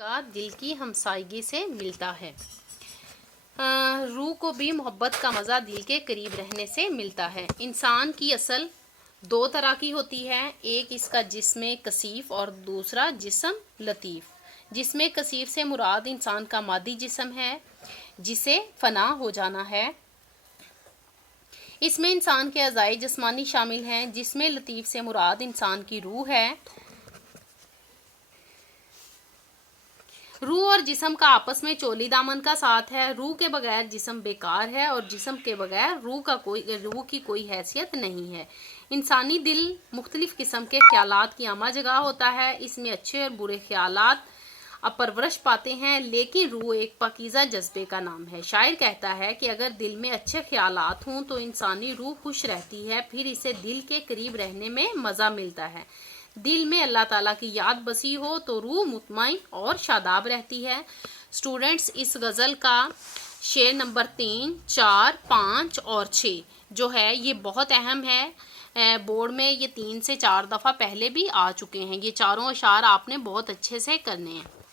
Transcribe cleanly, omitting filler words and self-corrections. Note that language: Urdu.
کا دل کی ہمسائیگی سے ملتا ہے۔ روح کو بھی محبت کا مزہ دل کے قریب رہنے سے ملتا ہے۔ انسان کی اصل دو طرح کی ہوتی ہے، ایک اس کا جسم کثیف اور دوسرا جسم لطیف۔ جسم کثیف سے مراد انسان کا مادی جسم ہے جسے فنا ہو جانا ہے۔ اس میں انسان کے اعضائے جسمانی شامل ہیں۔ جسم لطیف سے مراد انسان کی روح ہے۔ روح اور جسم کا آپس میں چولی دامن کا ساتھ ہے۔ روح کے بغیر جسم بیکار ہے اور جسم کے بغیر روح کی کوئی حیثیت نہیں ہے۔ انسانی دل مختلف قسم کے خیالات کی ہمہ جگہ ہوتا ہے۔ اس میں اچھے اور برے خیالات پرورش پاتے ہیں، لیکن روح ایک پاکیزہ جذبے کا نام ہے۔ شاعر کہتا ہے کہ اگر دل میں اچھے خیالات ہوں تو انسانی روح خوش رہتی ہے، پھر اسے دل کے قریب رہنے میں مزہ ملتا ہے۔ دل میں اللہ تعالیٰ کی یاد بسی ہو تو روح مطمئن اور شاداب رہتی ہے۔ اسٹوڈنٹس، اس غزل کا شعر نمبر 3، 4، 5 اور 6 جو ہے یہ بہت اہم ہے۔ بورڈ میں یہ 3 سے 4 دفعہ پہلے بھی آ چکے ہیں۔ یہ چاروں اشعار آپ نے بہت اچھے سے کرنے ہیں۔